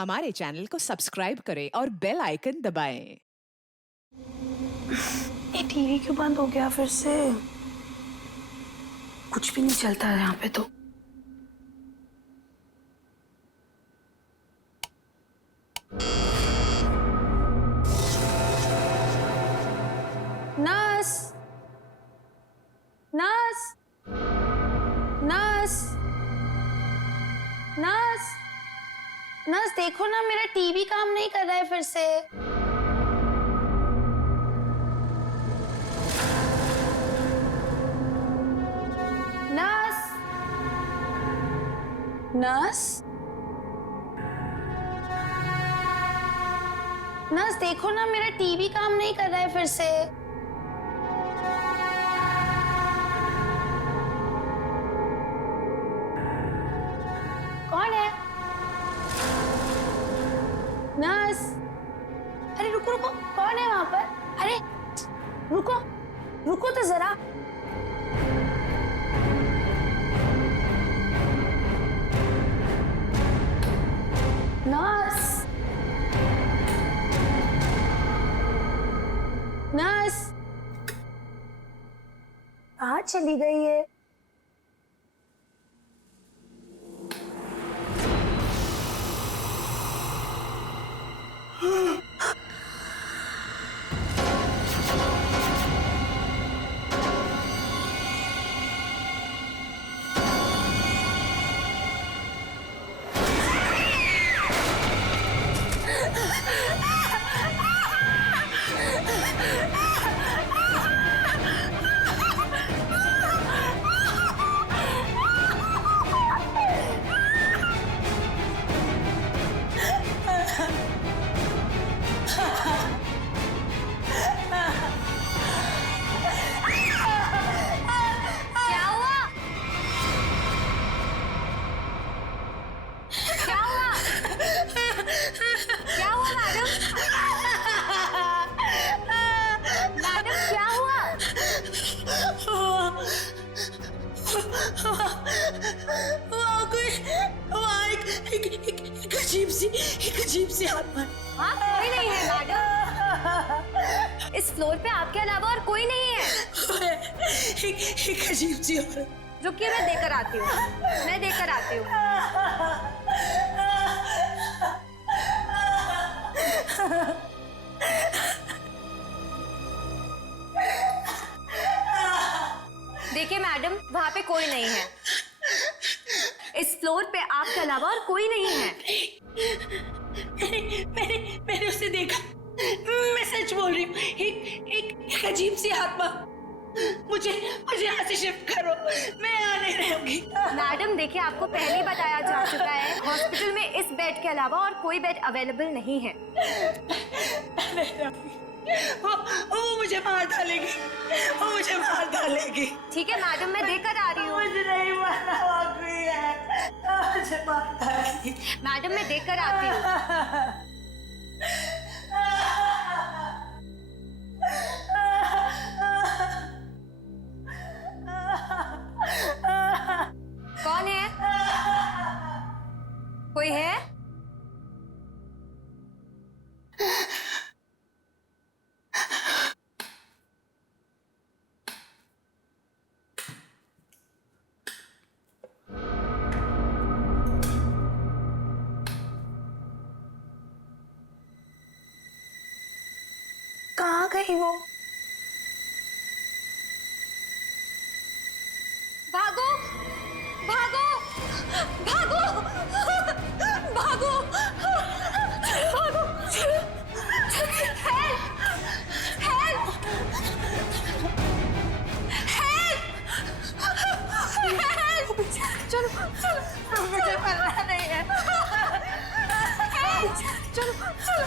हमारे चैनल को सब्सक्राइब करें और बेल आइकन दबाएं। ये टीवी क्यों बंद हो गया फिर से? कुछ भी नहीं चलता है यहाँ पे तो। Nurse, nurse, nurse, nurse, nurse देखो ना, मेरा टीवी काम नहीं कर रहा है फिर से। नर्स, नर्स, नर्स देखो ना, मेरा टीवी काम नहीं कर रहा है फिर से। कौन है? नर्स, अरे रुको रुको, कौन है वहां पर? अरे रुको, रुको तो जरा। नर्स, नर्स कहाँ चली गई है? क्या हुआ? क्या हुआ? क्या हुआ मैडम? मैडम क्या हुआ? वहाँ कोई, वहाँ एक अजीब सी आत्मा। हाँ, कोई नहीं है मैडम। इस फ्लोर पे आपके अलावा और कोई नहीं है। एक अजीब सी औरत। रुकिए, मैं देकर आती हूँ, मैं देकर आती हूँ। देखिए मैडम, वहाँ पे कोई नहीं है। इस फ्लोर पे आपके अलावा और कोई नहीं है। मैंने उसे देखा। मैं सच बोल रही हूँ। एक अजीब सी आत्मा। मुझे यहाँ से शिफ्ट करो, मैं यहाँ नहीं रहूंगी। मैडम देखिए, आपको पहले ही बताया जा चुका है, हॉस्पिटल में इस बेड के अलावा और कोई बेड अवेलेबल नहीं है। वो मुझे मार डालेगी, वो मुझे मार डालेगी। ठीक है मैडम, मैं देकर आ रही हूँ। मुझे नहीं मारना, कोई है, मुझे मार डालेगी। मैडम मैं देकर आती हूँ। कौन है? कोई है? कहाँ गई वो? भागो, भागो, भागो, भागो, भागो, हेल्प, हेल्प, हेल्प, चलो, चलो, मुझे मरना नहीं है। चलो, चलो।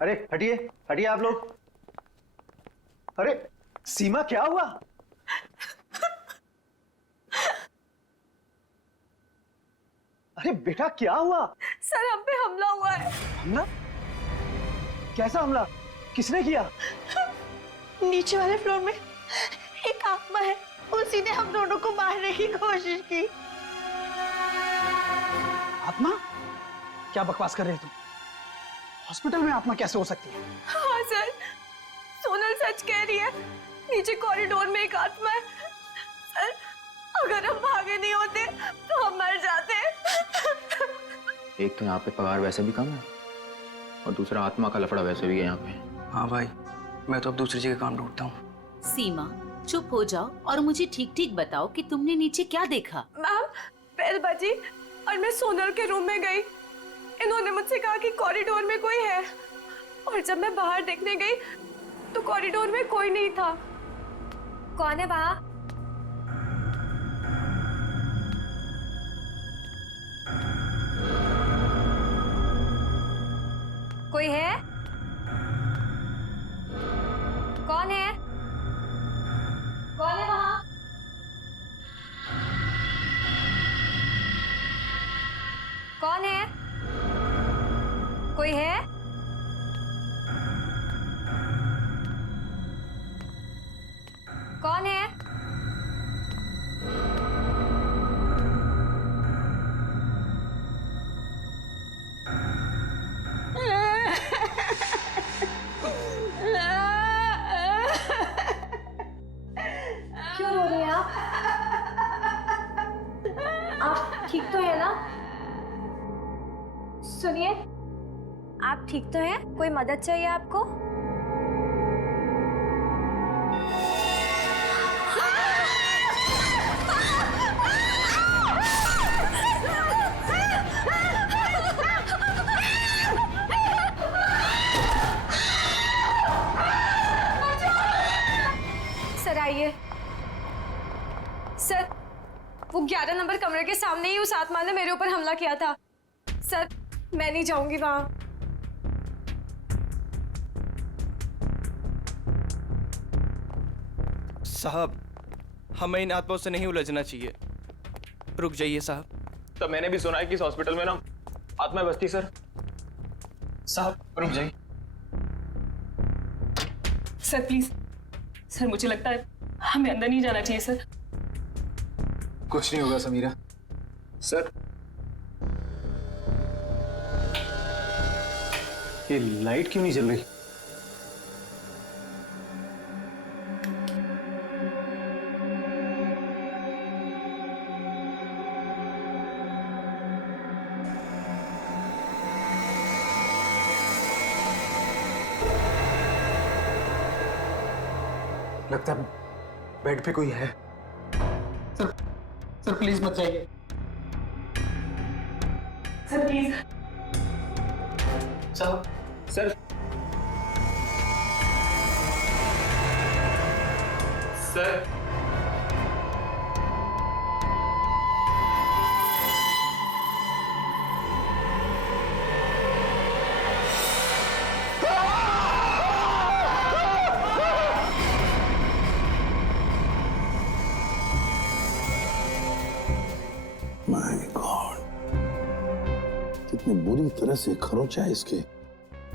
अरे हटिए, हटिए आप लोग। अरे सीमा, क्या हुआ? अरे बेटा क्या हुआ? सर हम पे हमला हुआ है। हमला? कैसा हमला? किसने किया? नीचे वाले फ्लोर में एक आत्मा है, उसी ने हम दोनों को मारने की कोशिश की। आत्मा? क्या बकवास कर रहे हो तुम? हॉस्पिटल में आत्मा कैसे हो सकती है? हाँ सर, सोनल सच कह रही है। नीचे कॉरिडोर में एक आत्मा है। सर अगर हम भागे नहीं होते तो हम मर जाते। एक तो यहाँ पे पगार वैसे भी कम है और दूसरा आत्मा का लफड़ा वैसे भी है यहाँ पे। हाँ भाई, मैं तो अब दूसरी जगह काम ढूंढता हूँ। सीमा चुप हो जाओ और मुझे ठीक ठीक बताओ कि तुमने नीचे क्या देखा। मैम बेल बजी और मैं सोनल के रूम में गई। इन्होंने मुझसे कहा कि कॉरिडोर में कोई है, और जब मैं बाहर देखने गई तो कॉरिडोर में कोई नहीं था। कौन है वहाँ? कोई है? कौन है? कौन है वहाँ? कौन है? कोई है? कौन है? क्यों रो रही हैं आप? आप ठीक तो है ना? सुनिए, आप ठीक तो हैं? कोई मदद चाहिए आपको? सर आइए। सर वो 11 नंबर कमरे के सामने ही उस आत्मा ने मेरे ऊपर हमला किया था। सर मैं नहीं जाऊंगी वहां। साहब, हमें इन आत्माओं से नहीं उलझना चाहिए। रुक जाइए साहब। तो मैंने भी सुना है कि इस हॉस्पिटल में ना आत्मा बसती सर। साहब रुक जाइए। सर प्लीज, सर मुझे लगता है हमें अंदर नहीं जाना चाहिए सर। कुछ नहीं होगा समीरा। सर ये लाइट क्यों नहीं जल रही? लगता है बेड पे कोई है। सर प्लीज मत जाइए। Sir please. साहब सर सर माय गॉड, कितनी बुरी तरह से खरोंचा है इसके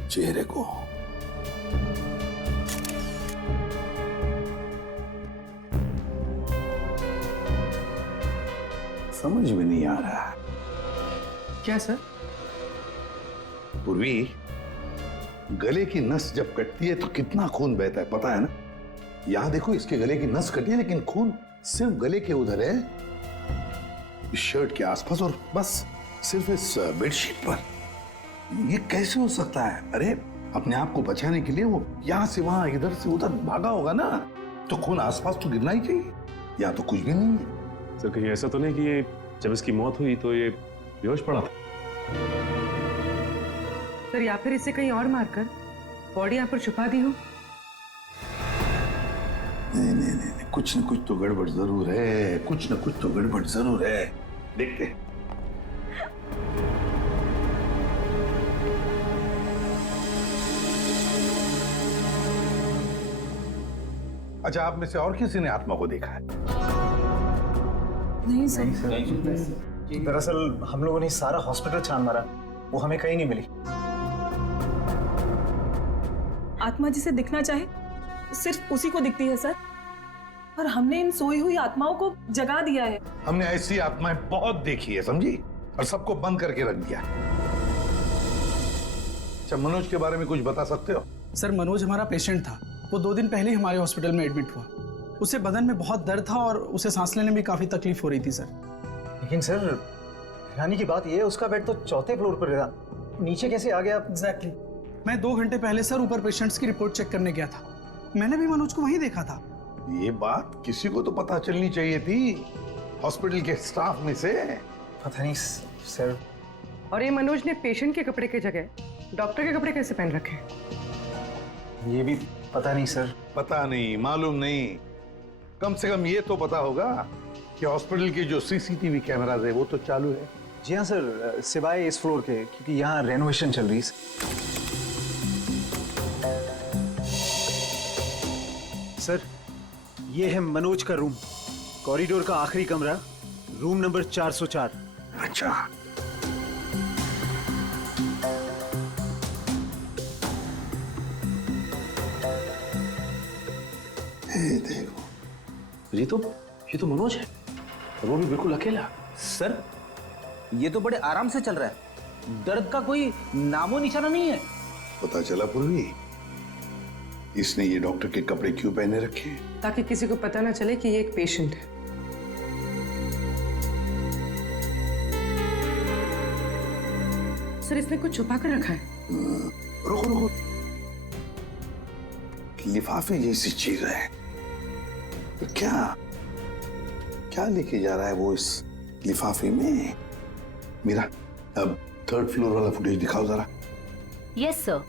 चेहरे को। समझ में नहीं आ रहा। क्या सर? पूर्वी, गले की नस जब कटती है तो कितना खून बहता है पता है ना? यहां देखो, इसके गले की नस कटी है लेकिन खून सिर्फ गले के उधर है, इस शर्ट के आसपास, और बस सिर्फ इस बेडशीट पर। ये कैसे हो सकता है? अरे अपने आप को बचाने के लिए वो यहां से वहां इधर से उधर भागा होगा ना, तो खून आसपास तो गिरना ही चाहिए, या तो कुछ भी नहीं है। सर कहीं ऐसा तो नहीं कि ये जब इसकी मौत हुई तो ये बेहोश पड़ा था? सर या फिर इसे कहीं और मारकर बॉडी यहाँ पर छुपा दी हो। नहीं नहीं नहीं, कुछ न कुछ तो गड़बड़ जरूर है, कुछ न कुछ तो गड़बड़ जरूर है। देखते हैं। अच्छा, आप में से और किसी ने आत्मा को देखा है? नहीं सर। दरअसल हम लोगों ने सारा हॉस्पिटल छान मारा, वो हमें कहीं नहीं मिली। आत्मा जिसे दिखना चाहे सिर्फ उसी को दिखती है सर, और हमने इन सोई हुई आत्माओं को जगा दिया है। हमने ऐसी आत्माएं बहुत देखी है, समझी, और सबको बंद करके रख दिया। अच्छा, मनोज के बारे में कुछ बता सकते हो? सर, मनोज हमारा पेशेंट था। वो 2 दिन पहले ही हमारे हॉस्पिटल में एडमिट हुआ। उसे बदन में बहुत दर्द था और उसे सांस लेने में काफी तकलीफ हो रही थी सर। लेकिन सर, हैरानी की बात यह है उसका बेड तो 4थे फ्लोर पर था, नीचे कैसे आ गया? एग्जैक्टली। मैं 2 घंटे पहले सर ऊपर पेशेंट्स की रिपोर्ट चेक करने गया था। मैंने भी मनोज को वहीं देखा था। ये बात किसी को तो पता चलनी चाहिए थी, हॉस्पिटल के स्टाफ में से। पता नहीं सर। और ये मनोज ने पेशेंट के कपड़े की जगह डॉक्टर के कपड़े कैसे पहन रखे? ये भी पता नहीं सर। पता नहीं, मालूम नहीं, कम से कम ये तो पता होगा कि हॉस्पिटल के जो सीसीटीवी कैमराज है वो तो चालू है। जी हाँ सर, सिवाय इस फ्लोर के, क्योंकि यहाँ रेनोवेशन चल रही है। सर, ये है मनोज का रूम, कॉरिडोर का आखिरी कमरा, रूम नंबर 404। अच्छा, देखो, ये तो मनोज है, और वो भी बिल्कुल अकेला। सर, ये तो बड़े आराम से चल रहा है, दर्द का कोई नामो निशाना नहीं है। पता चला पूर्वी, इसने ये डॉक्टर के कपड़े क्यों पहने रखे? ताकि किसी को पता ना चले कि ये एक पेशेंट है। सर, इसने कुछ छुपा कर रखा है। रुको, लिफाफे जैसी चीज है, तो क्या लेके जा रहा है वो इस लिफाफे में? मीरा, अब 3rd फ्लोर वाला फुटेज दिखाओ जरा। Yes sir.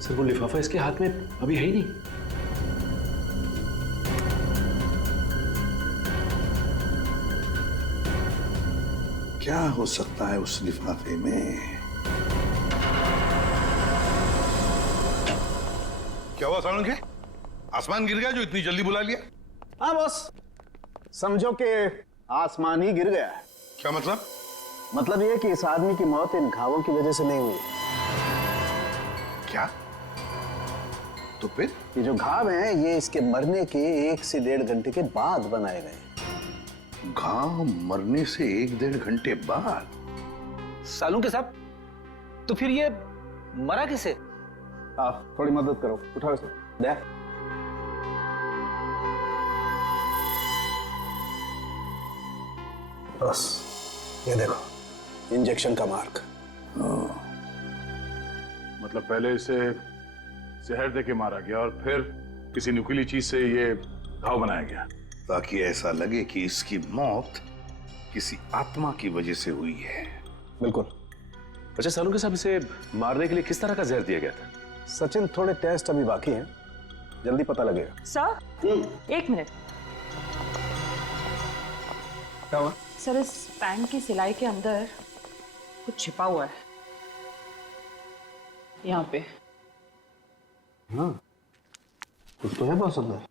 सर, वो लिफाफा इसके हाथ में अभी है ही नहीं। क्या हो सकता है उस लिफाफे में? क्या हुआ सालुंखे? आसमान गिर गया जो इतनी जल्दी बुला लिया? हाँ बॉस, समझो कि आसमान ही गिर गया है। क्या मतलब? मतलब ये कि इस आदमी की मौत इन घावों की वजह से नहीं हुई। क्या? तो फिर? ये जो घाव हैं, ये इसके मरने के 1 से 1.5 घंटे के बाद बनाए गए। घाव मरने से 1-1.5 घंटे बाद? सालुंखे साहब, तो फिर ये मरा कैसे? आप थोड़ी मदद करो, उठाओ इसे। दे। बस ये देखो, इंजेक्शन का मार्क। मतलब पहले इसे जहर देके मारा गया और फिर किसी नुकीली चीज से ये घाव बनाया गया, ताकि ऐसा लगे कि इसकी मौत किसी आत्मा की वजह से हुई है। बिल्कुल। अच्छा सालुंखे साहब, इसे मारने के लिए किस तरह का जहर दिया गया था? सचिन, थोड़े टेस्ट अभी बाकी हैं, जल्दी पता लगेगा। Sir, 1 minute. क्या हुआ? सर, इस पैंट की सिलाई के अंदर कुछ छिपा हुआ है, यहाँ पे। हाँ, कुछ तो है बॉस अंदर।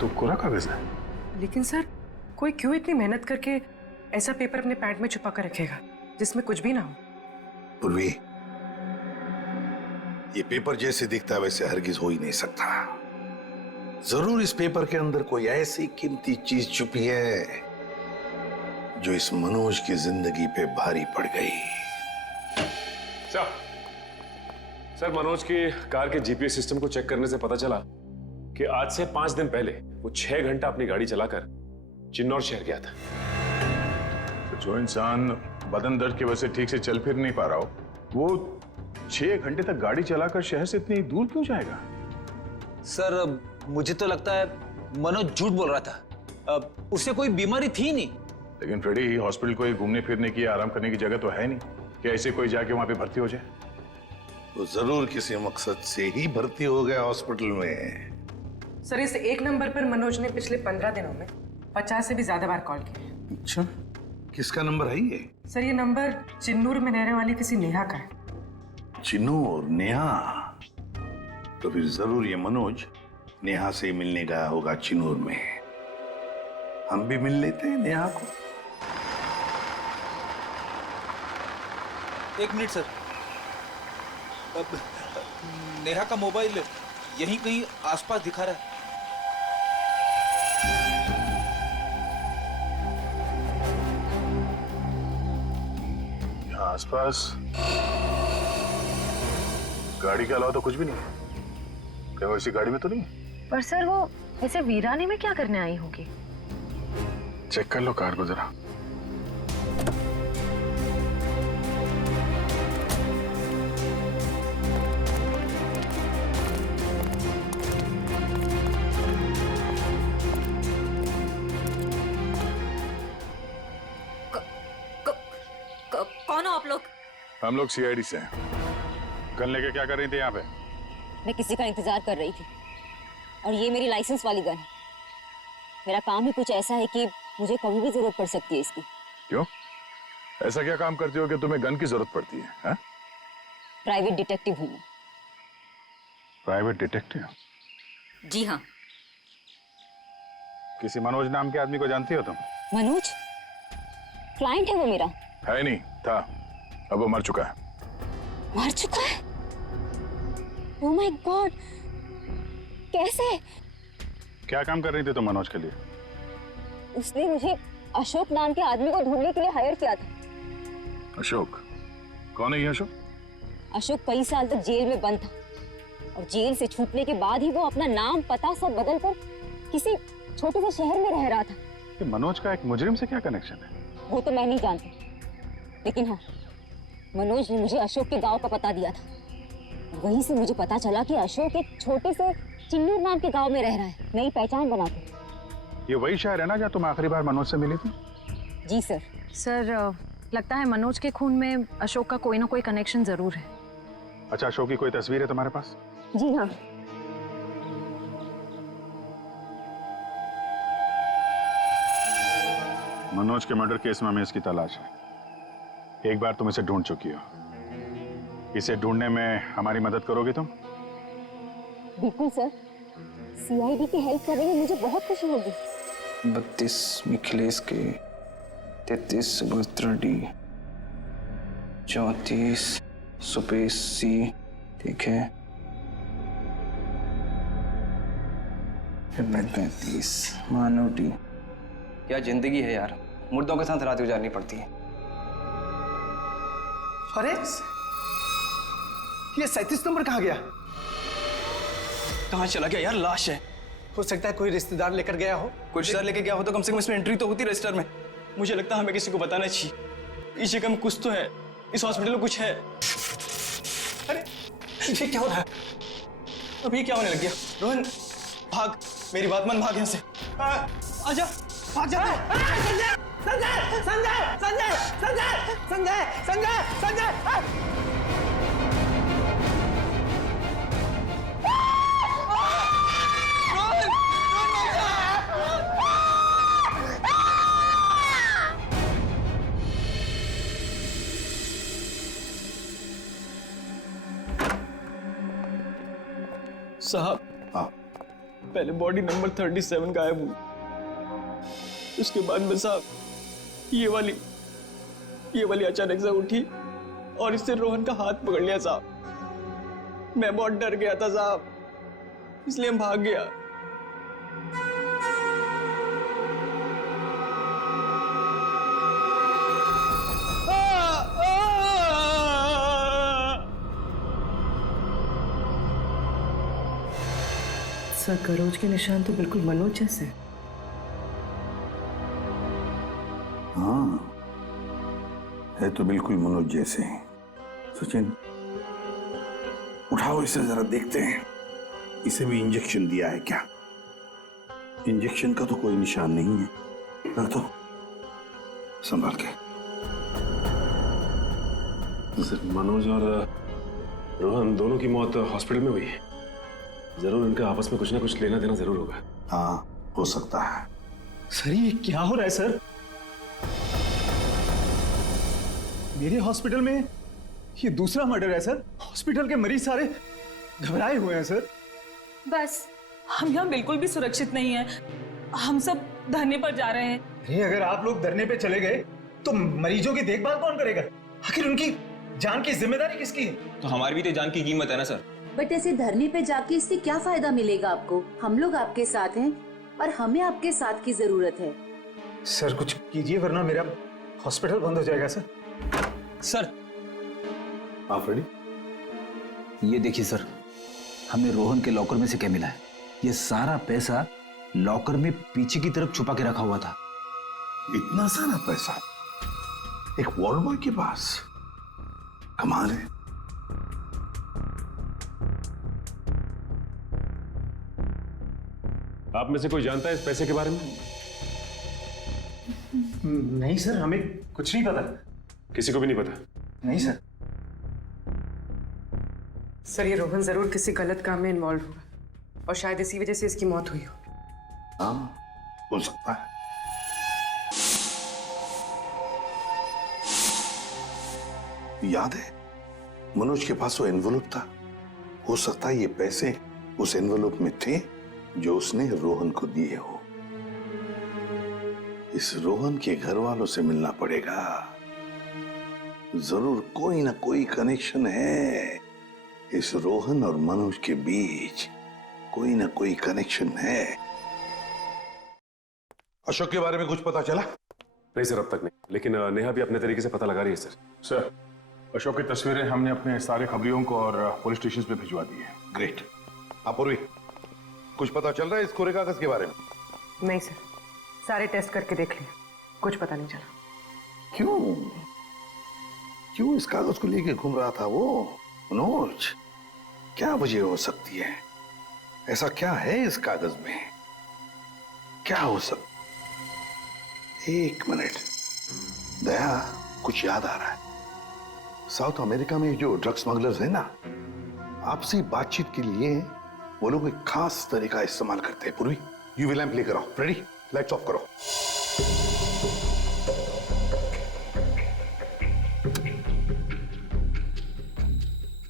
तो कोरा कागज है। लेकिन सर, कोई क्यों इतनी मेहनत करके ऐसा पेपर अपने पैंट में छुपा कर रखेगा जिसमें कुछ भी ना हो? पूर्वी, ये पेपर जैसे दिखता है वैसे हरगिज हो ही नहीं सकता। जरूर इस पेपर के अंदर कोई ऐसी कीमती चीज छुपी है जो इस मनोज की जिंदगी पे भारी पड़ गई। सर, मनोज की कार के जीपीएस सिस्टम को चेक करने से पता चला कि आज से 5 दिन पहले वो 6 घंटा अपनी गाड़ी चलाकर चिन्नौर शहर गया था। तो जो इंसान बदन दर्द की वजह से ठीक से चल फिर नहीं पा रहा हो, वो 6 घंटे तक गाड़ी चलाकर शहर से इतनी दूर क्यों जाएगा? सर, मुझे तो लगता है मनोज झूठ बोल रहा था। उसे कोई बीमारी थी नहीं। लेकिन फ्रेडी, हॉस्पिटल कोई घूमने फिरने की, आराम करने की जगह तो है नहीं कि ऐसे कोई जाके वहां पे भर्ती हो जाए। वो जरूर किसी मकसद से ही भर्ती हो गया हॉस्पिटल में। सर, इस एक नंबर पर मनोज ने पिछले 15 दिनों में 50 से भी ज्यादा बार कॉल किया। अच्छा, किसका नंबर है ये? सर, ये नंबर चिन्नूर में रहने वाली किसी नेहा का है। चिन्नूर? नेहा? तो फिर जरूर ये मनोज नेहा से मिलने गया होगा चिन्नूर में। हम भी मिल लेते हैं नेहा को। 1 मिनट सर। अब नेहा का मोबाइल यहीं कहीं आसपास दिखा रहा है। यहाँ आसपास गाड़ी के अलावा तो कुछ भी नहीं है। क्या वो इसी गाड़ी में तो नहीं? पर सर, वो ऐसे वीराने में क्या करने आई होगी? चेक कर लो कार को जरा। कौन हो आप लोग? हम लोग सीआईडी से हैं। गन लेके क्या कर रही थी यहाँ पे? मैं किसी का इंतजार कर रही थी और ये मेरी लाइसेंस वाली गन है। मेरा काम ही कुछ ऐसा है कि मुझे कभी भी जरूरत पड़ सकती है इसकी। क्यों? ऐसा क्या काम करती हो कि तुम्हें गन की जरूरत पड़ती है? हा? प्राइवेट डिटेक्टिव हूँ मैं। Private detective? जी हाँ। किसी मनोज नाम के आदमी को जानती हो तुम? मनोज? क्लाइंट है वो मेरा। है नहीं, था। अब वो मर चुका है। मर चुका है? ओह माय गॉड, कैसे? क्या काम कर रही थी तुम मनोज के लिए? उसने मुझे अशोक नाम के आदमी को ढूंढने के लिए हायर किया था। अशोक? कौन है ये अशोक? अशोक कई साल तक जेल में बंद था और जेल से छूटने के बाद ही वो अपना नाम पता सब बदल कर किसी छोटे से शहर में रह रहा था। कि मनोज का एक मुजरिम से क्या कनेक्शन है? वो तो मैं नहीं जानती, लेकिन हाँ, मनोज ने मुझे अशोक के गांव का पता दिया था। वहीं से मुझे पता चला कि अशोक एक छोटे से चिन्नूर नाम के गांव में रह रहा है, नई पहचान बना के। ये वही शहर है ना जहाँ तुम आखिरी बार मनोज से मिली थी? जी सर। सर, लगता है मनोज के खून में अशोक का कोई ना कोई कनेक्शन जरूर है। अच्छा, अशोक की कोई तस्वीर है तुम्हारे पास? जी हाँ। मनोज के मर्डर केस में हमें इसकी तलाश है। एक बार तुम इसे ढूंढ चुकी हो, इसे ढूंढने में हमारी मदद करोगे तुम? बिल्कुल सर, सीआईडी की हेल्प करने में मुझे बहुत खुशी होगी। 32 मिखिलेश के, 33 सुभद्रा डी, 34 सुपेश सी, ठीक है, 35 मानव डी। क्या जिंदगी है यार, मुर्दों के साथ रात गुजारनी पड़ती है। अरे ये 37 नंबर कहाँ गया? कहाँ चला गया यार? लाश है। हो सकता है कोई रिश्तेदार लेकर गया हो। कोई रिश्तेदार लेके गया हो तो कम से कम इसमें एंट्री तो होती रजिस्टर में। मुझे लगता है हमें किसी को बताना चाहिए। इस जगह में कुछ तो है, इस हॉस्पिटल में कुछ है। अरे ये क्या हो रहा है? अब ये क्या होने लग गया? रोहन भाग, मेरी बात मान, भाग यहाँ से। आजा, भाग जा। संजय! संजय! संजय! संजय! संजय! संजय! संजय! संजय! साहब, पहले बॉडी नंबर 37 गायब हुई, उसके बाद में साहब ये वाली अचानक से उठी और इससे रोहन का हाथ पकड़ लिया साहब। मैं बहुत डर गया था साहब, इसलिए हम भाग गया। सर करोज के निशान तो बिल्कुल मनोज जैसे हैं। हाँ, है तो बिल्कुल मनोज जैसे हैं। सचिन, उठाओ इसे जरा देखते हैं, इसे भी इंजेक्शन दिया है क्या? इंजेक्शन का तो कोई निशान नहीं है। रख दो, संभाल के। सर, मनोज और रोहन दोनों की मौत हॉस्पिटल में हुई है। जरूर इनका आपस में कुछ ना कुछ लेना देना जरूर होगा। हाँ, हो सकता है। सर, ये क्या हो रहा है सर? मेरे हॉस्पिटल में ये दूसरा मर्डर है सर। हॉस्पिटल के मरीज सारे घबराए हुए हैं सर। बस हम यहाँ बिल्कुल भी सुरक्षित नहीं है। हम सब धरने पर जा रहे हैं। अरे अगर आप लोग धरने पे चले गए तो मरीजों की देखभाल कौन करेगा? आखिर उनकी जान की जिम्मेदारी किसकी है? तो हमारी भी तो जान की कीमत है ना सर। बट ऐसे धरने पे जाके इससे क्या फायदा मिलेगा आपको? हम लोग आपके साथ हैं और हमें आपके साथ की जरूरत है। सर कुछ कीजिए वरना मेरा हॉस्पिटल बंद हो जाएगा सर। सर, आप रेडी? ये देखिए सर, हमें रोहन के लॉकर में से क्या मिला है। ये सारा पैसा लॉकर में पीछे की तरफ छुपा के रखा हुआ था। इतना सारा पैसा एक वार्ड बॉय के पास? कमाल है। आप में से कोई जानता है इस पैसे के बारे में? नहीं सर, हमें कुछ नहीं पता। किसी को भी नहीं पता? नहीं सर। सर, ये रोहन जरूर किसी गलत काम में इन्वॉल्व होगा और शायद इसी वजह से इसकी मौत हुई हो। हाँ, हो सकता है। याद है मनोज के पास वो एनवेलप था। हो सकता है ये पैसे उस एनवेलप में थे जो उसने रोहन को दिए हो। इस रोहन के घर वालों से मिलना पड़ेगा। जरूर कोई ना कोई कनेक्शन है इस रोहन और मनोज के बीच। कोई ना कोई कनेक्शन है। अशोक के बारे में कुछ पता चला? नहीं सर, अब तक नहीं, लेकिन नेहा भी अपने तरीके से पता लगा रही है सर। सर, अशोक की तस्वीरें हमने अपने सारे खबरियों को और पुलिस स्टेशन पे भिजवा दी है। ग्रेट। अपूर्वी, कुछ पता चल रहा है इस कोरे कागज के बारे में? नहीं सर, सारे टेस्ट करके देख लिए, कुछ पता नहीं चला। क्यों क्यों इस कागज को लेके घूम रहा था वो मनोज? क्या वजह हो सकती है? ऐसा क्या है इस कागज में? क्या हो सकता? एक मिनट, दया, कुछ याद आ रहा है। साउथ अमेरिका में जो ड्रग स्मगलर्स है ना, आपसी बातचीत के लिए वो लोग एक खास तरीका इस्तेमाल करते हैं। पूर्वी, यूवी लैंप लेकर आओ। रेडी? लाइट्स ऑफ करो।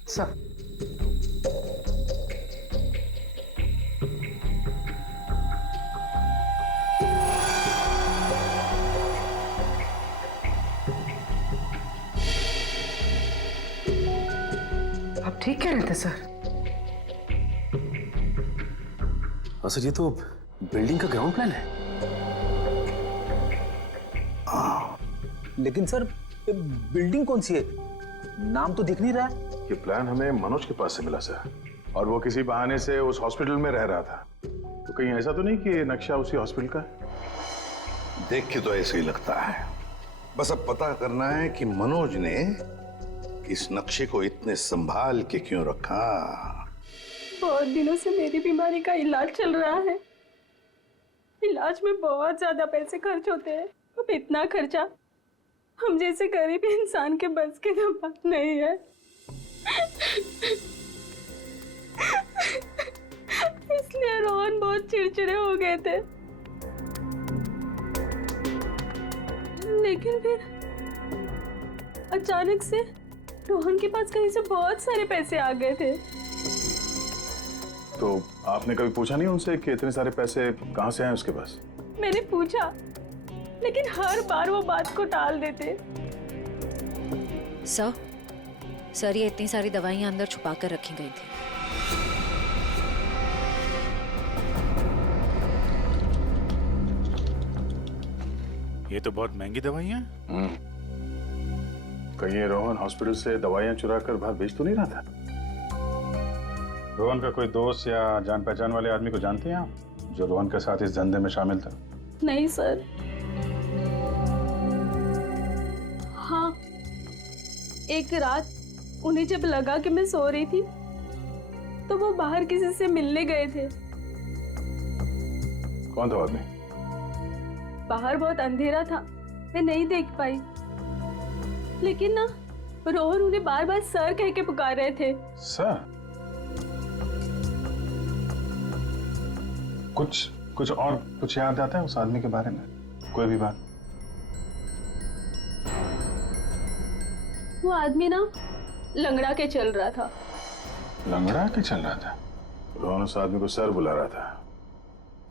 सर, आप ठीक कह रहे थे सर। सर, ये तो बिल्डिंग का ग्राउंड प्लान है। लेकिन सर, बिल्डिंग कौन सी है? नाम तो दिख नहीं रहा है। ये प्लान हमें मनोज के पास से मिला सर, और वो किसी बहाने से उस हॉस्पिटल में रह रहा था। तो कहीं ऐसा तो नहीं कि ये नक्शा उसी हॉस्पिटल का है? देख के तो ऐसे ही लगता है। बस अब पता करना है कि मनोज ने इस नक्शे को इतने संभाल के क्यों रखा। बहुत दिनों से मेरी बीमारी का इलाज चल रहा है। इलाज में बहुत ज्यादा पैसे खर्च होते हैं। अब इतना खर्चा हम जैसे गरीब इंसान के बस की तो बात नहीं है। इसलिए रोहन बहुत चिड़चिड़े हो गए थे। लेकिन फिर अचानक से रोहन के पास कहीं से बहुत सारे पैसे आ गए थे। तो आपने कभी पूछा नहीं उनसे कि इतने सारे पैसे कहां से आए उसके पास? मैंने पूछा, लेकिन हर बार वो बात को टाल देते। सर, ये इतनी सारी दवाइयां अंदर छुपा कर रखी गई थी। ये तो बहुत महंगी दवाइयां हैं। कहीं ये रोहन हॉस्पिटल से दवाइयां चुरा कर बाहर बेच तो नहीं रहा था? रोहन का कोई दोस्त या जान पहचान वाले आदमी को जानते हैं आप, जो रोहन के साथ इस धंधे में शामिल था? नहीं सर। हाँ, एक रात उन्हें जब लगा कि मैं सो रही थी तो वो बाहर किसी से मिलने गए थे। कौन था आदमी? बाहर बहुत अंधेरा था, मैं नहीं देख पाई, लेकिन ना रोहन उन्हें बार बार सर कह के पुकार रहे थे। सर? कुछ और कुछ याद आता है उस आदमी के बारे में? कोई भी बात? वो आदमी ना लंगड़ा के चल रहा था। लंगड़ा के चल रहा था? रोहन उस आदमी को सर बुला रहा था।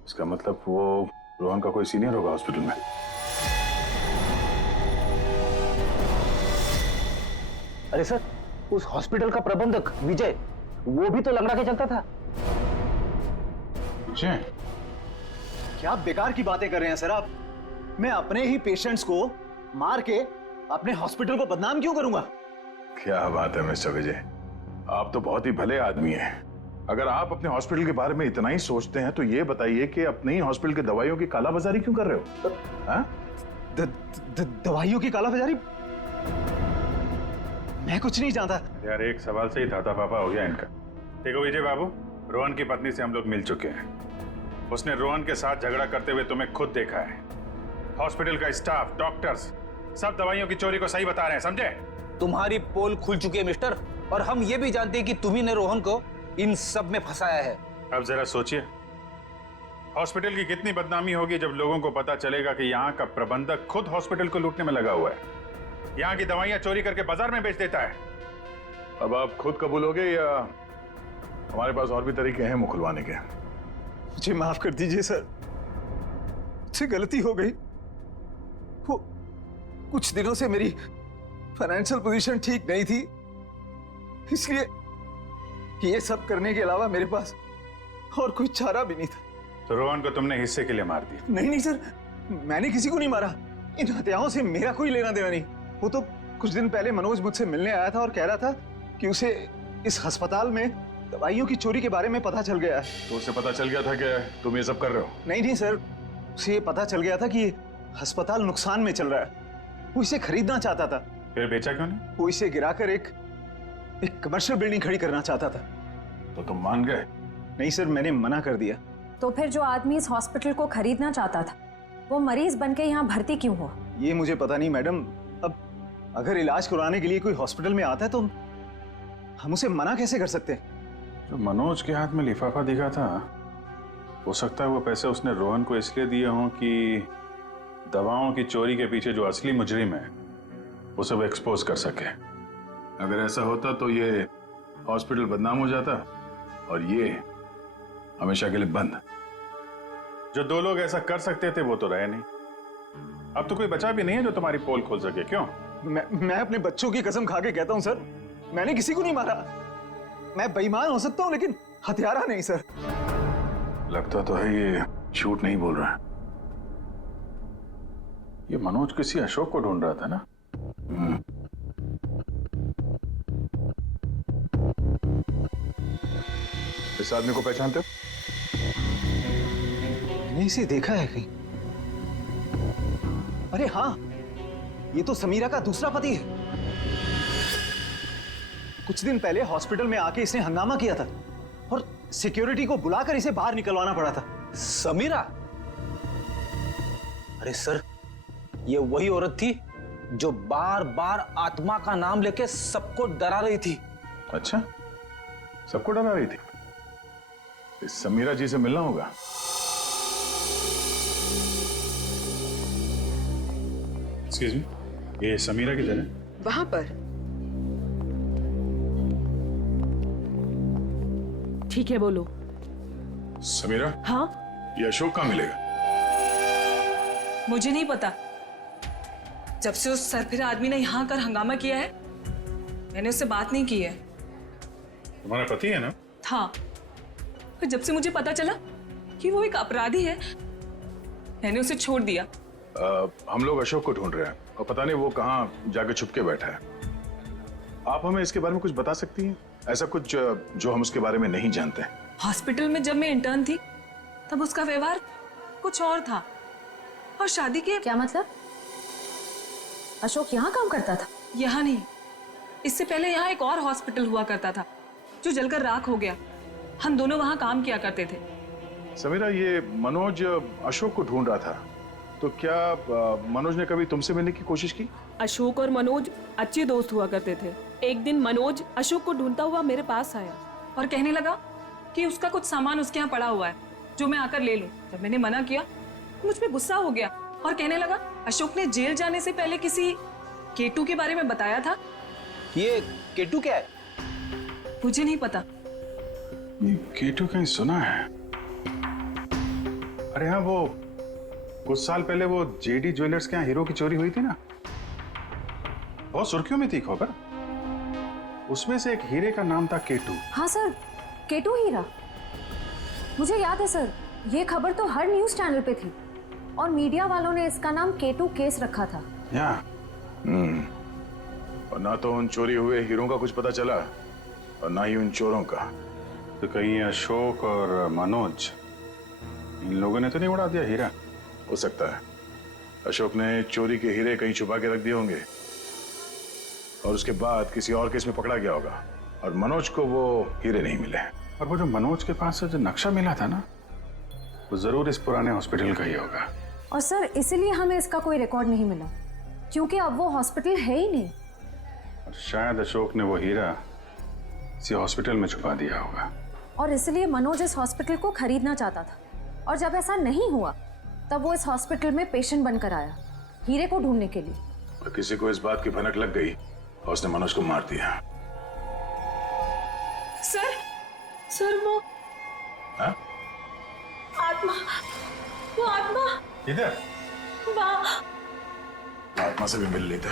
इसका मतलब वो रोहन का कोई सीनियर होगा हॉस्पिटल में। अरे सर, उस हॉस्पिटल का प्रबंधक विजय, वो भी तो लंगड़ा के चलता था। विजय? क्या बेकार की बातें कर रहे हैं सर आप? मैं अपने ही पेशेंट्स को मार के अपने हॉस्पिटल को बदनाम क्यों करूंगा? क्या बात है मिस्टर विजय, आप तो बहुत ही भले आदमी हैं। अगर आप अपने हॉस्पिटल के बारे में इतना ही सोचते हैं तो ये बताइए कि अपने ही हॉस्पिटल के दवाइयों की कालाबाजारी क्यों कर रहे हो? हाँ? दवाइयों की कालाबाजारी? मैं कुछ नहीं जानता यार। एक सवाल से ही धाता पापा हो गया इनका। देखो विजय बाबू, रोहन की पत्नी से हम लोग मिल चुके हैं। उसने रोहन के साथ झगड़ा करते हुए तुम्हें खुद देखा है। हॉस्पिटल का स्टाफ, डॉक्टर्स सब दवाइयों की चोरी को सही बता रहे हैं, समझे? तुम्हारी पोल खुल चुकी है मिस्टर, और हम ये भी जानते हैं कि तुम्ही ने रोहन को इन सब में फंसाया है। अब जरा सोचिए, हॉस्पिटल की कितनी बदनामी होगी जब लोगों को पता चलेगा कि यहाँ का प्रबंधक खुद हॉस्पिटल को लूटने में लगा हुआ है, यहाँ की दवाइयाँ चोरी करके बाजार में बेच देता है। अब आप खुद कबूलोगे या हमारे पास और भी तरीके हैं मुंह खुलवाने के? मुझे माफ कर दीजिए सर, मुझसे गलती हो गई। वो कुछ दिनों से मेरी फाइनेंशियल पोजीशन ठीक नहीं थी, इसलिए ये सब करने के अलावा मेरे पास और कोई चारा भी नहीं था। तो रोहन को तुमने हिस्से के लिए मार दिया? नहीं सर, मैंने किसी को नहीं मारा। इन हत्याओं से मेरा कोई लेना देना नहीं। वो तो कुछ दिन पहले मनोज मुझसे मिलने आया था और कह रहा था कि उसे इस अस्पताल में दवाइयों की चोरी के बारे में पता चल गया है। तो उसे पता चल गया था कि तुम ये सब कर रहे हो? नहीं सर, उसे ये पता चल गया था कि अस्पताल नुकसान में चल रहा है। वो इसे खरीदना चाहता था। फिर बेचा क्यों नहीं? वो इसे गिराकर एक कमर्शियल बिल्डिंग खड़ी करना चाहता था। तो तुम मान गए? नहीं सर, मैंने मना कर दिया। तो फिर जो आदमी इस हॉस्पिटल को खरीदना चाहता था वो मरीज बनके यहाँ भर्ती क्यों हुआ? ये मुझे पता नहीं मैडम। अब अगर इलाज कराने के लिए कोई हॉस्पिटल में आता है तो हम उसे मना कैसे कर सकते हैं? जो मनोज के हाथ में लिफाफा दिखा था, हो सकता है वो पैसे उसने रोहन को इसलिए दिए हों कि दवाओं की चोरी के पीछे जो असली मुजरिम है उसे वो एक्सपोज कर सके। अगर ऐसा होता तो ये हॉस्पिटल बदनाम हो जाता और ये हमेशा के लिए बंद। जो दो लोग ऐसा कर सकते थे वो तो रहे नहीं। अब तो कोई बचा भी नहीं है जो तुम्हारी पोल खोल सके। क्यों? मैं अपने बच्चों की कसम खा के कहता हूं सर, मैंने किसी को नहीं मारा। मैं बेईमान हो सकता हूं लेकिन हत्यारा नहीं सर। लगता तो है ये झूठ नहीं बोल रहा है। ये मनोज किसी अशोक को ढूंढ रहा था ना? इस आदमी को पहचानते हो? मैंने इसे देखा है कहीं। अरे हाँ, ये तो समीरा का दूसरा पति है। कुछ दिन पहले हॉस्पिटल में आके इसने हंगामा किया था और सिक्योरिटी को बुलाकर इसे बाहर निकलवाना पड़ा था। समीरा? अरे सर, ये वही औरत थी जो बार बार आत्मा का नाम लेके सबको डरा रही थी। अच्छा, सबको डरा रही थी? इस समीरा जी से मिलना होगा। एक्सक्यूज मी, ये समीरा किधर है? वहां पर। ठीक है, बोलो। समीरा? हाँ? ये अशोक कहाँ मिलेगा? मुझे नहीं पता। जब से उस सरफिरा आदमी ने यहाँ कर हंगामा किया है मैंने उससे बात नहीं की है। तुम्हारा पति है ना? हाँ, जब से मुझे पता चला कि वो एक अपराधी है मैंने उसे छोड़ दिया। हम लोग अशोक को ढूंढ रहे हैं और पता नहीं वो कहाँ जाके छुप के बैठा है। आप हमें इसके बारे में कुछ बता सकती हैं? ऐसा कुछ जो हम उसके बारे में नहीं जानते। हॉस्पिटल में जब मैं इंटर्न थी तब उसका व्यवहार कुछ और था, और शादी के क्या मतलब? अशोक यहाँ काम करता था? यहाँ नहीं, इससे पहले यहाँ एक और हॉस्पिटल हुआ करता था जो जलकर राख हो गया। हम दोनों वहाँ काम किया करते थे। समीरा, ये मनोज अशोक को ढूंढ रहा था, तो क्या मनोज ने कभी तुमसे मिलने की कोशिश की? अशोक और मनोज अच्छे दोस्त हुआ करते थे। एक दिन मनोज अशोक को ढूंढता हुआ मेरे पास आया और कहने लगा कि उसका कुछ सामान उसके यहाँ पड़ा हुआ है जो मैं आकर ले लूं। जब मैंने मना किया मुझ पे गुस्सा हो गया और कहने लगा अशोक ने जेल जाने से पहले किसी केटू के बारे में बताया था। ये केटू क्या है? मुझे नहीं पता। ये केटू कहीं सुना है। अरे हाँ, वो कुछ साल पहले वो जेडी ज्वेलर्स के यहाँ हीरो की चोरी हुई थी ना, बहुत सुर्खियों में थी खबर। उसमें से एक हीरे का नाम था केटू। हाँ सर, केटू हीरा, मुझे याद है सर। ये खबर तो हर न्यूज चैनल पे थी और मीडिया वालों ने इसका नाम केटू केस रखा था। और ना तो उन चोरी हुए हीरों का कुछ पता चला और ना ही उन चोरों का। तो कहीं अशोक और मनोज, इन लोगों ने तो नहीं उड़ा दिया हीरा? हो सकता है अशोक ने चोरी के हीरे कहीं छुपा के रख दिए होंगे और उसके बाद किसी और केस में पकड़ा गया होगा और मनोज को वो हीरे नहीं मिले। और वो जो मनोज के पास से जो नक्शा मिला था ना, वो जरूर इस पुराने हॉस्पिटल का ही होगा। और सर इसीलिए हमें इसका कोई रिकॉर्ड नहीं मिला, क्योंकि अब वो हॉस्पिटल है ही नहीं। और शायद अशोक ने वो हीरा किसी हॉस्पिटल में छुपा दिया होगा। और इसलिए मनोज इस हॉस्पिटल को खरीदना चाहता था, और जब ऐसा नहीं हुआ तब वो इस हॉस्पिटल में पेशेंट बनकर आया हीरे को ढूंढने के लिए। और किसी को इस बात की भनक लग गई और उसने मनोज को मार दिया। सर वो हाँ? आत्मा, वो आत्मा इधर वहाँ। आत्मा से भी मिल लेता।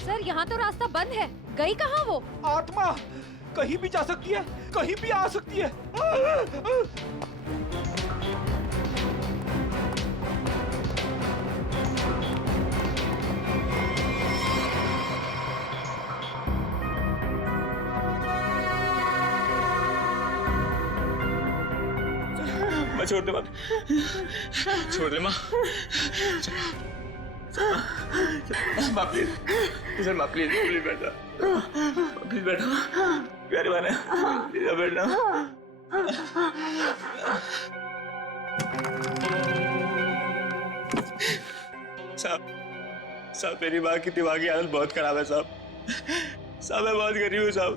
सर यहाँ तो रास्ता बंद है, गई कहाँ वो? आत्मा कहीं भी जा सकती है, कहीं भी आ सकती है। माँ छोड़ दे, माँ छोड़ दे, माँ माँ प्लीज, सर माँ प्लीज, प्लीज बैठो, प्लीज बैठो, प्यारी माँ ने प्लीज बैठो। साहब मेरी माँ की दिमागी हालत बहुत खराब है साहब। मैं बहुत गरीब हूँ साहब।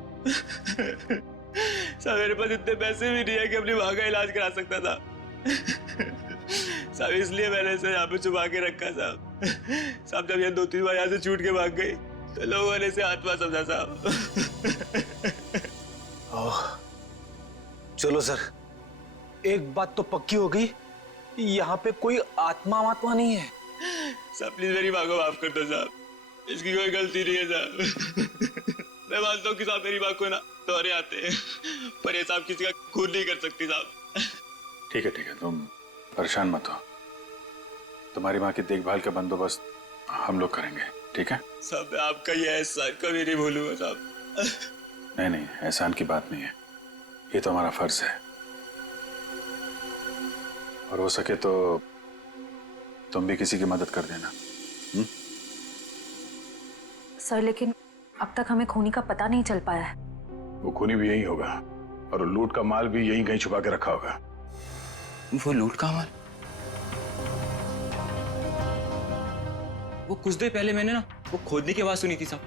मेरे पास इतने पैसे भी नहीं है कि अपनी माँ का इलाज करा सकता था साहब, इसलिए मैंने इसे यहाँ पे छुपा के रखा साहब। जब ये 2-3 बार यहाँ से छूट के भाग गई तो लोगों ने इसे आत्मा समझा साहब। चलो सर, एक बात तो पक्की हो गई, यहाँ पे कोई आत्मा नहीं है। साहब प्लीज मेरी माँ को माफ कर दो साहब, इसकी कोई गलती नहीं है साहब। मैं मानता हूँ कि साहब मेरी माँ को ना दौरे आते हैं, पर ये साहब किसी का खून नहीं कर सकती साहब। ठीक है, तुम परेशान मत हो। तुम्हारी माँ की देखभाल का बंदोबस्त हम लोग करेंगे, ठीक है? साहब मैं आपका ये एहसान कभी नहीं भूलूंगा साहब। नहीं, एहसान की बात नहीं है, ये तो हमारा फर्ज है। और हो सके तो तुम भी किसी की मदद कर देना। सर लेकिन अब तक हमें खूनी का पता नहीं चल पाया है। वो खूनी भी यही होगा और लूट का माल भी यहीं कहीं छुपा के रखा होगा। वो लूट का माल? वो कुछ देर पहले मैंने ना वो खोदने की आवाज सुनी थी साहब।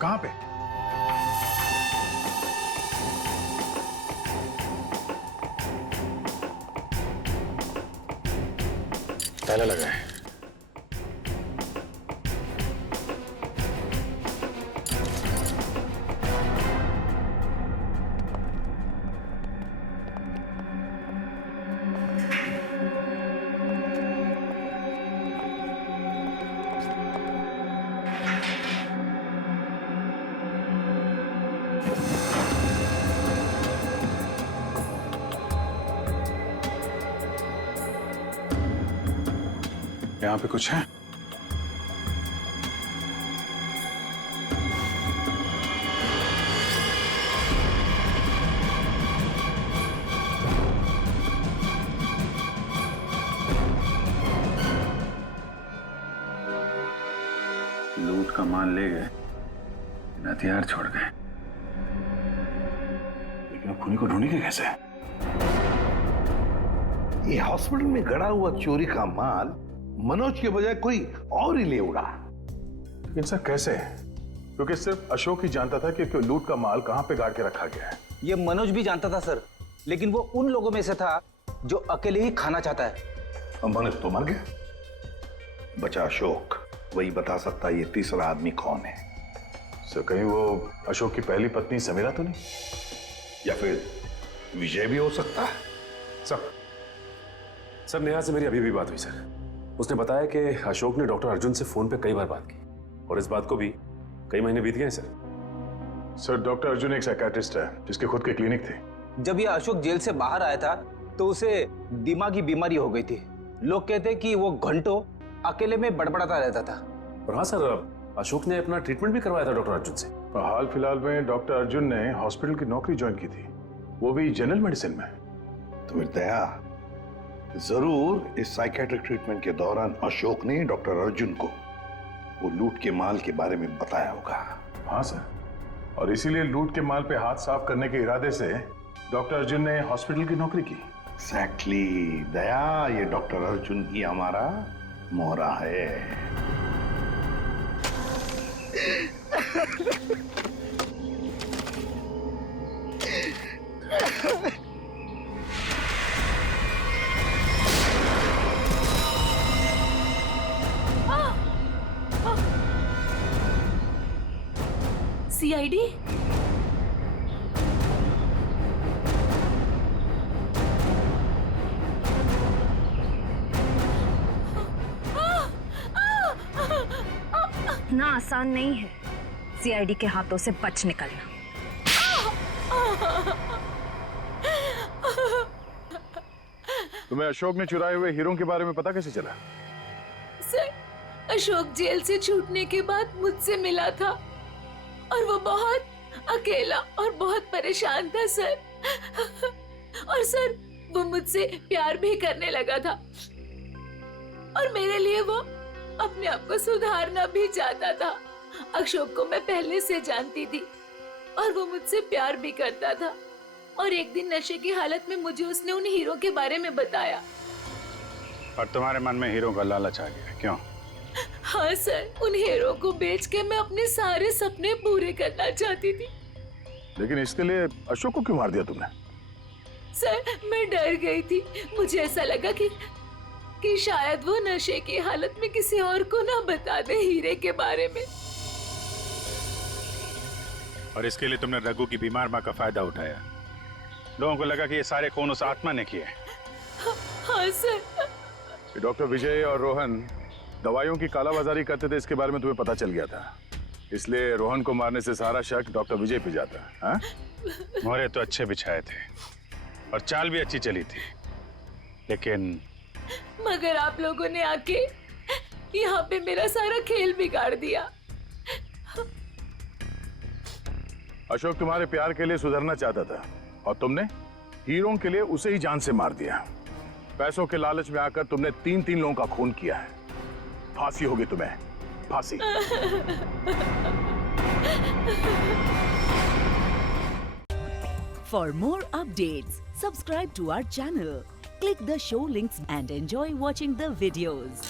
कहां पे? ताला लगा है। यहाँ पे कुछ है? लूट का माल ले गए, हथियार छोड़ गए, लेकिन अब खूनी को ढूंढेंगे कैसे? ये हॉस्पिटल में गड़ा हुआ चोरी का माल मनोज के बजाय कोई और ही ले उड़ा। लेकिन सर कैसे? क्योंकि सिर्फ अशोक ही जानता था कि लूट का माल कहां पे गाड़ के रखा गया है। ये मनोज भी जानता था सर, लेकिन वो उन लोगों में से था जो अकेले ही खाना चाहता है। मनोज तो मर गया, बचा अशोक। वही बता सकता है ये तीसरा आदमी कौन है। सर कहीं वो अशोक की पहली पत्नी समीरा तो नहीं? या फिर विजय भी हो सकता है। सर नेहा से मेरी अभी भी बात हुई सर। उसने बताया कि अशोक ने डॉक्टर अर्जुन से फोन पे कई बार बात की और इस बात को भी कई महीने बीत गए सर। डॉक्टर अर्जुन एक साइकियाट्रिस्ट है जिसके खुद के क्लिनिक थे। जब ये अशोक जेल से बाहर आया था तो उसे दिमागी बीमारी हो गई थी। लोग कहते कि वो घंटों अकेले में बड़बड़ाता रहता था। और हाँ सर, अशोक ने अपना ट्रीटमेंट भी करवाया था डॉक्टर अर्जुन से। हाल फिलहाल में डॉक्टर अर्जुन ने हॉस्पिटल की नौकरी ज्वाइन की थी, वो भी जनरल मेडिसिन में। तो फिर दया जरूर इस साइकियाट्रिक ट्रीटमेंट के दौरान अशोक ने डॉक्टर अर्जुन को वो लूट के माल के बारे में बताया होगा। हाँ सर, और इसीलिए लूट के माल पे हाथ साफ करने के इरादे से डॉक्टर अर्जुन ने हॉस्पिटल की नौकरी की। एग्जैक्टली दया, ये डॉक्टर अर्जुन ही हमारा मोहरा है। सीआईडी? इतना आसान नहीं है सीआईडी के हाथों से बच निकलना। तुम्हें अशोक ने चुराए हुए हीरों के बारे में पता कैसे चला? सर, अशोक जेल से छूटने के बाद मुझसे मिला था और वो बहुत अकेला और बहुत परेशान था सर। और सर वो मुझसे प्यार भी करने लगा था और मेरे लिए वो अपने आप को सुधारना भी चाहता था। अशोक को मैं पहले से जानती थी और वो मुझसे प्यार भी करता था। और एक दिन नशे की हालत में मुझे उसने उन हीरो के बारे में बताया। और तुम्हारे मन में हीरो का लालच आ गया, क्यों? हाँ सर, उन हीरो को बेच के मैं अपने सारे सपने पूरे करना चाहती थी। लेकिन इसके लिए अशोक को क्यों मार दिया तुमने? सर मैं डर गई थी। मुझे ऐसा लगा कि शायद वो नशे की हालत में किसी और को ना बता दे हीरे के बारे में। और इसके लिए तुमने रघु की बीमार माँ का फायदा उठाया। लोगों को लगा कि ये सारे खून उस आत्मा ने किए। हाँ सर। डॉक्टर विजय और रोहन दवाइयों की कालाबाजारी करते थे, इसके बारे में तुम्हें पता चल गया था, इसलिए रोहन को मारने से सारा शक डॉक्टर विजय पे जाता। हाँ? मोहरे तो अच्छे बिछाए थे और चाल भी अच्छी चली थी, लेकिन मगर आप लोगों ने आके यहाँ पे मेरा सारा खेल बिगाड़ दिया। अशोक तुम्हारे प्यार के लिए सुधरना चाहता था और तुमने हीरों के लिए उसे ही जान से मार दिया। पैसों के लालच में आकर तुमने 3 लोगों का खून किया है। फांसी होगी तुम्हें, फांसी। For more updates, subscribe to our channel, click the show links and enjoy watching the videos.